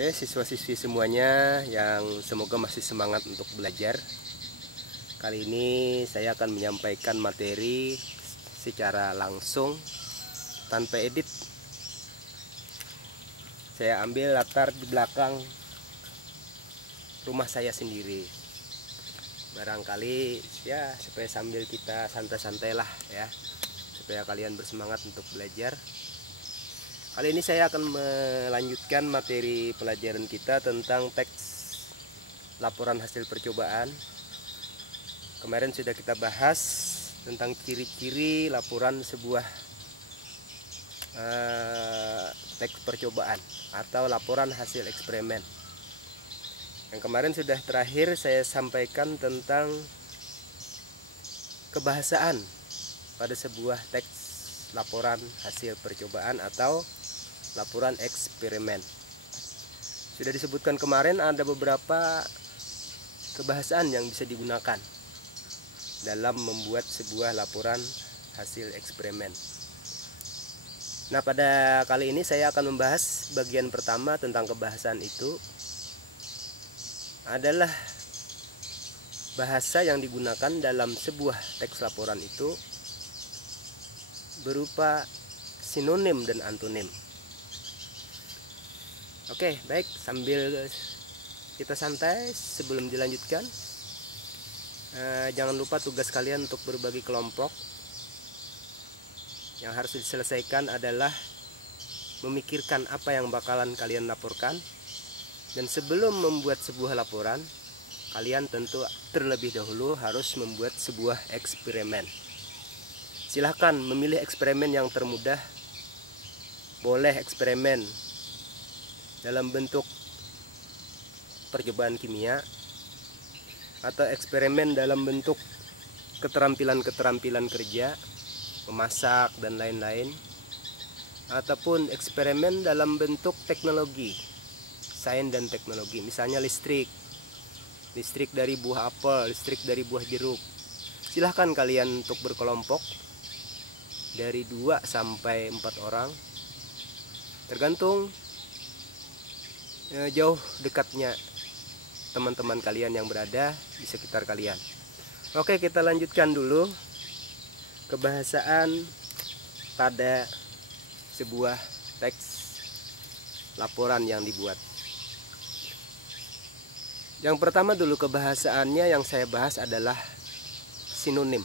Oke, siswa-siswi semuanya yang semoga masih semangat untuk belajar. Kali ini saya akan menyampaikan materi secara langsung tanpa edit. Saya ambil latar di belakang rumah saya sendiri. Barangkali ya supaya sambil kita santai-santai lah ya, supaya kalian bersemangat untuk belajar. Kali ini saya akan melanjutkan materi pelajaran kita tentang teks laporan hasil percobaan. Kemarin sudah kita bahas tentang ciri-ciri laporan sebuah teks percobaan atau laporan hasil eksperimen. Yang kemarin sudah terakhir saya sampaikan tentang kebahasaan pada sebuah teks laporan hasil percobaan atau laporan eksperimen. Sudah disebutkan kemarin ada beberapa kebahasaan yang bisa digunakan dalam membuat sebuah laporan hasil eksperimen. Nah, pada kali ini saya akan membahas bagian pertama tentang kebahasaan itu adalah bahasa yang digunakan dalam sebuah teks laporan itu berupa sinonim dan antonim. Oke, baik, sambil kita santai sebelum dilanjutkan, jangan lupa tugas kalian untuk berbagi kelompok. Yang harus diselesaikan adalah memikirkan apa yang bakalan kalian laporkan. Dan sebelum membuat sebuah laporan, kalian tentu terlebih dahulu harus membuat sebuah eksperimen. Silahkan memilih eksperimen yang termudah. Boleh eksperimen dalam bentuk percobaan kimia atau eksperimen dalam bentuk keterampilan-keterampilan kerja, memasak dan lain-lain, ataupun eksperimen dalam bentuk teknologi, sains dan teknologi, misalnya listrik dari buah apel, listrik dari buah jeruk. Silahkan kalian untuk berkelompok dari 2 sampai 4 orang, tergantung jauh dekatnya teman-teman kalian yang berada di sekitar kalian. Oke, kita lanjutkan dulu kebahasaan pada sebuah teks laporan yang dibuat. Yang pertama dulu kebahasaannya yang saya bahas adalah sinonim.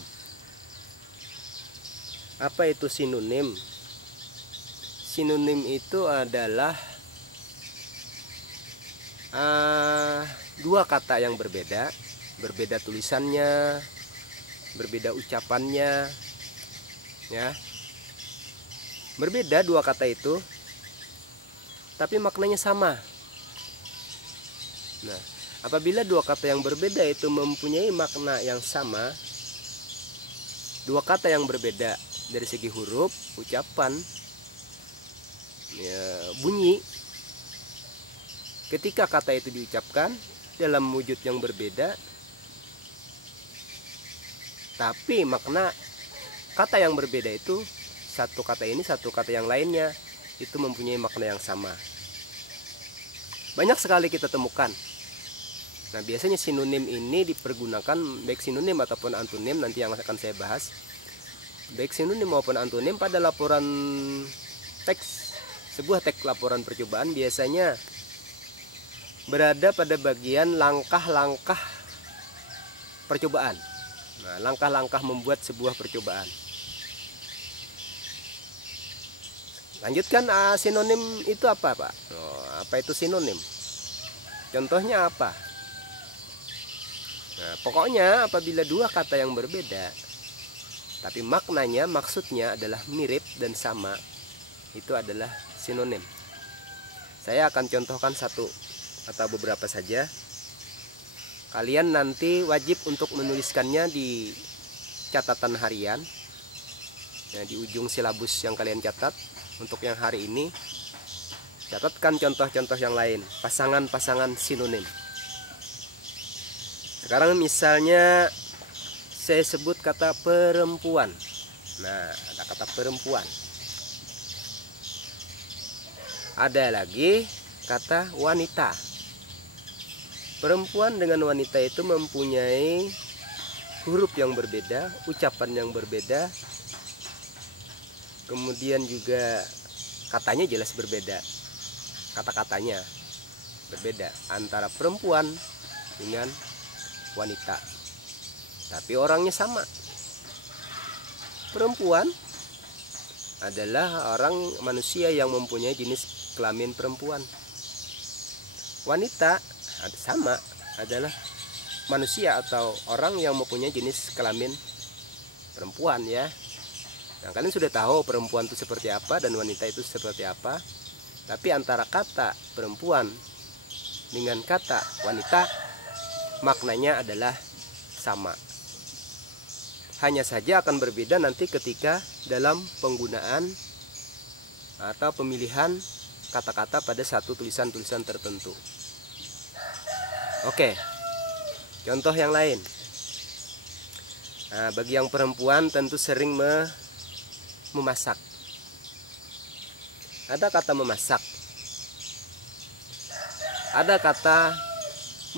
Apa itu sinonim? Sinonim itu adalah 2 kata yang berbeda tulisannya, berbeda ucapannya, ya. Berbeda 2 kata itu, tapi maknanya sama. Nah, apabila 2 kata yang berbeda itu mempunyai makna yang sama, 2 kata yang berbeda dari segi huruf, ucapan, ya, bunyi. Ketika kata itu diucapkan dalam wujud yang berbeda, tapi makna kata yang berbeda itu, satu kata ini, satu kata yang lainnya, itu mempunyai makna yang sama. Banyak sekali kita temukan. Nah, biasanya sinonim ini dipergunakan, baik sinonim ataupun antonim, nanti yang akan saya bahas. Baik sinonim maupun antonim pada laporan teks, sebuah teks laporan percobaan biasanya berada pada bagian langkah-langkah percobaan. Nah, langkah-langkah membuat sebuah percobaan. Lanjutkan, sinonim itu apa, Pak? Apa itu sinonim? Contohnya apa? Nah, pokoknya apabila 2 kata yang berbeda, tapi maknanya, maksudnya adalah mirip dan sama, itu adalah sinonim. Saya akan contohkan satu atau beberapa saja. Kalian nanti wajib untuk menuliskannya di catatan harian, ya, di ujung silabus yang kalian catat. Untuk yang hari ini, catatkan contoh-contoh yang lain, pasangan-pasangan sinonim. Sekarang misalnya saya sebut kata perempuan. Nah, ada kata perempuan. Ada lagi kata wanita. Perempuan dengan wanita itu mempunyai huruf yang berbeda, ucapan yang berbeda, kemudian juga katanya jelas berbeda. Kata-katanya berbeda antara perempuan dengan wanita, tapi orangnya sama. Perempuan adalah orang manusia yang mempunyai jenis kelamin perempuan. Wanita sama adalah manusia atau orang yang mempunyai jenis kelamin perempuan ya. Nah, kalian sudah tahu perempuan itu seperti apa dan wanita itu seperti apa. Tapi antara kata perempuan dengan kata wanita maknanya adalah sama. Hanya saja akan berbeda nanti ketika dalam penggunaan atau pemilihan kata-kata pada satu tulisan-tulisan tertentu. Oke, contoh yang lain. Nah, bagi yang perempuan tentu sering memasak. Ada kata memasak, ada kata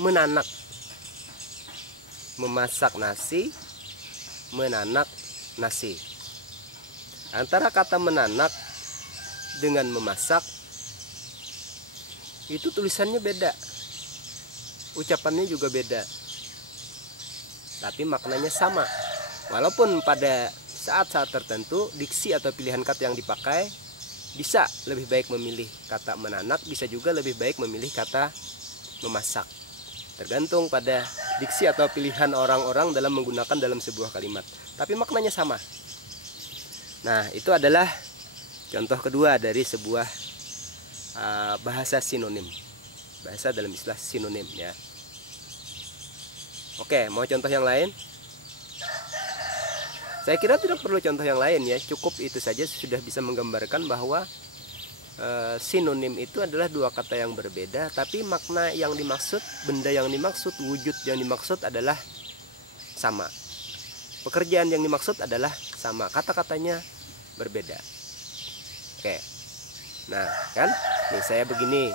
menanak. Memasak nasi, menanak nasi. Antara kata menanak dengan memasak itu tulisannya beda, ucapannya juga beda, tapi maknanya sama. Walaupun pada saat-saat tertentu diksi atau pilihan kata yang dipakai bisa lebih baik memilih kata menanak, bisa juga lebih baik memilih kata memasak. Tergantung pada diksi atau pilihan orang-orang dalam menggunakan dalam sebuah kalimat, tapi maknanya sama. Nah, itu adalah contoh kedua dari sebuah bahasa sinonim. Bahasa dalam istilah sinonim ya. Oke, mau contoh yang lain? Saya kira tidak perlu contoh yang lain ya, cukup itu saja sudah bisa menggambarkan bahwa sinonim itu adalah dua kata yang berbeda, tapi makna yang dimaksud, benda yang dimaksud, wujud yang dimaksud adalah sama. Pekerjaan yang dimaksud adalah sama, kata-katanya berbeda. Oke, nah kan, nih saya begini,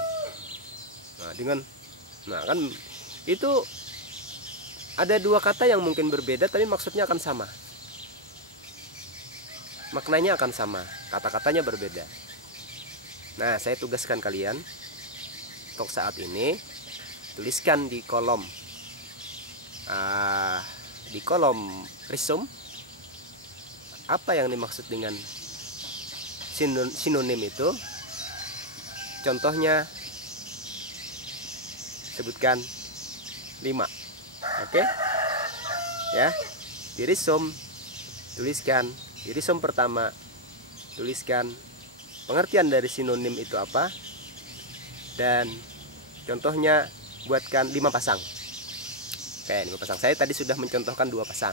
nah kan itu ada dua kata yang mungkin berbeda, tapi maksudnya akan sama. Maknanya akan sama, kata-katanya berbeda. Nah, saya tugaskan kalian untuk saat ini tuliskan di kolom resume apa yang dimaksud dengan sinonim itu. Contohnya sebutkan 5. Oke? Ya. Di resume tuliskan, di resume pertama tuliskan pengertian dari sinonim itu apa, dan contohnya buatkan 5 pasang. Oke, 5 pasang. Saya tadi sudah mencontohkan 2 pasang.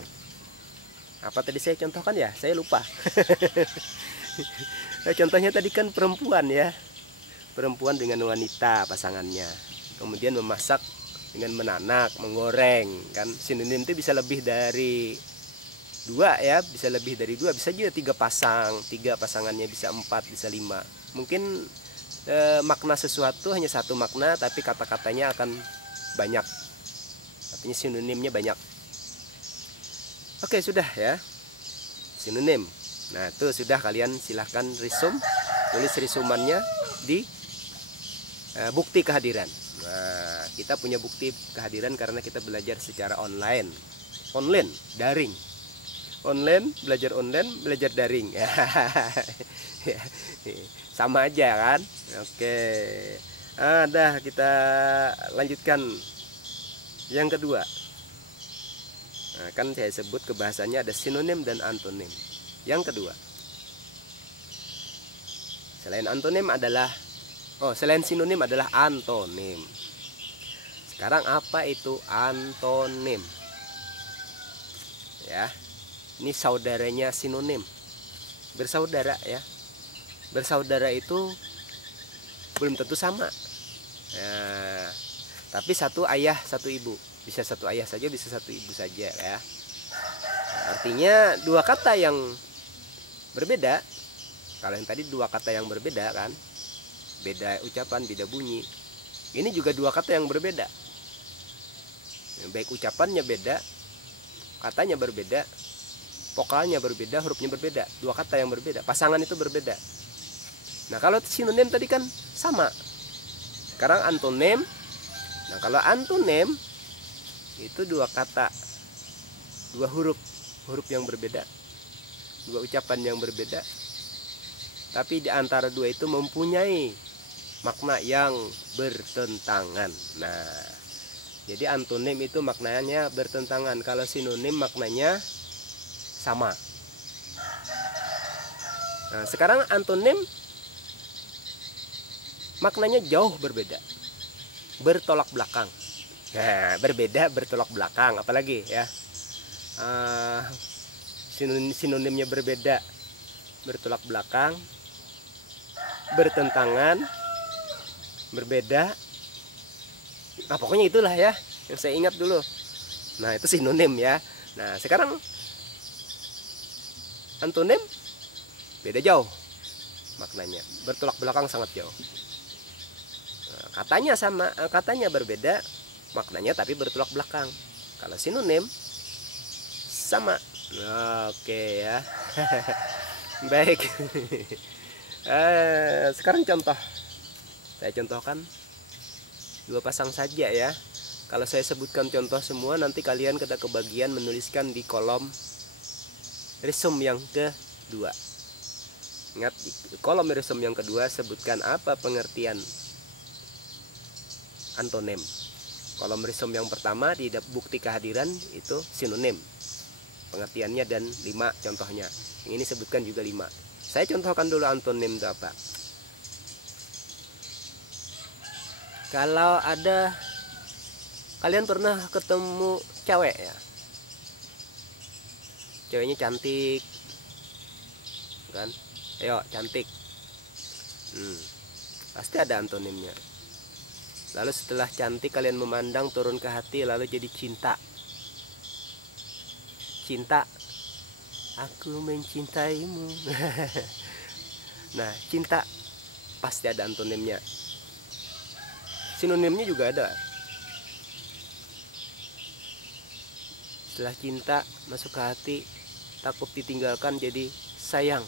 Apa tadi saya contohkan ya? Saya lupa. Nah, contohnya tadi kan perempuan ya. Perempuan dengan wanita pasangannya. Kemudian memasak dengan menanak, menggoreng. Kan sinonim itu bisa lebih dari 2 ya, bisa lebih dari 2, bisa juga 3 pasang, 3 pasangannya bisa 4, bisa 5. Mungkin makna sesuatu hanya satu makna, tapi kata-katanya akan banyak. Artinya sinonimnya banyak. Oke, sudah ya. Sinonim. Nah, itu sudah, kalian silahkan resume, tulis resumannya di bukti kehadiran. Nah, kita punya bukti kehadiran karena kita belajar secara online, daring. Belajar daring. Sama aja kan? Oke. Dah, kita lanjutkan yang kedua. Nah, kan saya sebut kebahasannya ada sinonim dan antonim. Yang kedua, selain sinonim adalah antonim. Sekarang apa itu antonim? Ya. Ini saudaranya sinonim, bersaudara ya. Bersaudara itu belum tentu sama. Nah, tapi satu ayah satu ibu, bisa satu ayah saja, bisa satu ibu saja ya. Artinya dua kata yang berbeda. Kalau yang tadi dua kata yang berbeda kan, beda ucapan, beda bunyi. Ini juga dua kata yang berbeda. Baik ucapannya beda, katanya berbeda, vokalnya berbeda, hurufnya berbeda. Dua kata yang berbeda, pasangan itu berbeda. Nah kalau sinonim tadi kan sama. Sekarang antonim. Nah kalau antonim itu dua kata, dua huruf yang berbeda, dua ucapan yang berbeda, tapi di antara dua itu mempunyai makna yang bertentangan. Nah jadi antonim itu maknanya bertentangan, kalau sinonim maknanya sama. Nah sekarang antonim maknanya jauh berbeda, bertolak belakang. Nah berbeda, bertolak belakang, apalagi ya, sinonimnya berbeda, bertolak belakang, bertentangan, berbeda. Nah pokoknya itulah ya yang saya ingat dulu. Nah itu sinonim ya. Nah sekarang antonim beda jauh maknanya, bertolak belakang sangat jauh. Nah, katanya sama, katanya berbeda maknanya tapi bertolak belakang. Kalau sinonim sama. Oke ya. Baik. Sekarang contoh. Saya contohkan dua pasang saja ya. Kalau saya sebutkan contoh semua, nanti kalian kita kebagian menuliskan di kolom resume yang kedua. Ingat, di kolom resume yang kedua sebutkan apa pengertian antonim. Kolom resume yang pertama di bukti kehadiran itu sinonim pengertiannya dan 5 contohnya. Yang ini sebutkan juga 5. Saya contohkan dulu antonim itu apa. Kalau ada, kalian pernah ketemu cewek ya, ceweknya cantik kan, ayo cantik, pasti ada antonimnya. Lalu setelah cantik kalian memandang turun ke hati, lalu jadi cinta. Cinta, aku mencintaimu. Nah cinta pasti ada antonimnya. Sinonimnya juga ada. Setelah cinta masuk ke hati, takut ditinggalkan jadi sayang.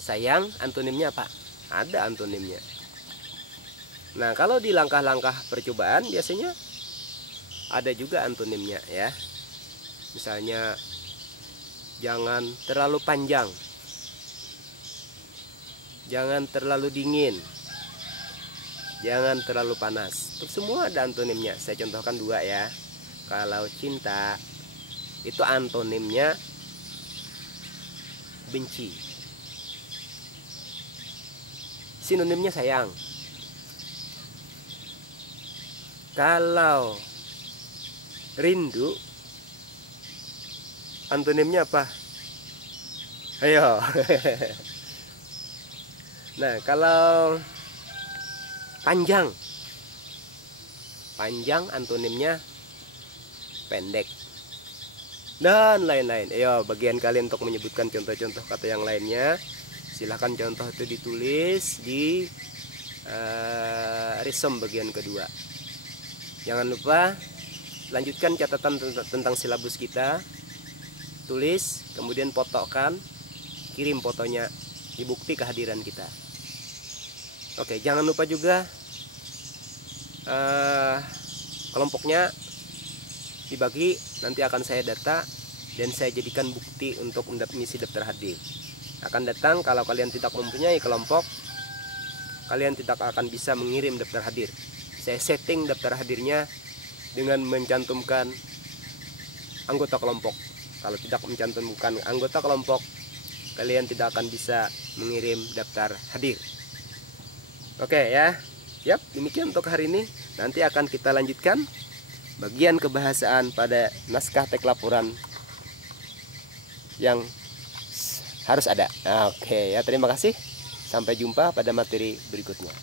Sayang antonimnya apa? Ada antonimnya. Nah kalau di langkah-langkah percobaan biasanya ada juga antonimnya ya. Misalnya jangan terlalu panjang, jangan terlalu dingin, jangan terlalu panas. Itu semua ada antonimnya. Saya contohkan 2 ya. Kalau cinta itu antonimnya benci, sinonimnya sayang. Kalau rindu antonimnya apa? Ayo. Nah kalau panjang, panjang antonimnya pendek dan lain-lain. Ayo bagian kalian untuk menyebutkan contoh-contoh kata yang lainnya. Silahkan contoh itu ditulis di resume bagian kedua. Jangan lupa lanjutkan catatan tentang silabus kita, tulis, kemudian fotokan, kirim fotonya di bukti kehadiran kita. Oke, jangan lupa juga kelompoknya dibagi, nanti akan saya data dan saya jadikan bukti untuk mengisi daftar hadir. Akan datang kalau kalian tidak mempunyai kelompok, kalian tidak akan bisa mengirim daftar hadir. Saya setting daftar hadirnya dengan mencantumkan anggota kelompok. Kalau tidak mencantumkan anggota kelompok, kalian tidak akan bisa mengirim daftar hadir. Oke ya, siap. Demikian untuk hari ini. Nanti akan kita lanjutkan bagian kebahasaan pada naskah teks laporan yang harus ada. Oke ya, terima kasih. Sampai jumpa pada materi berikutnya.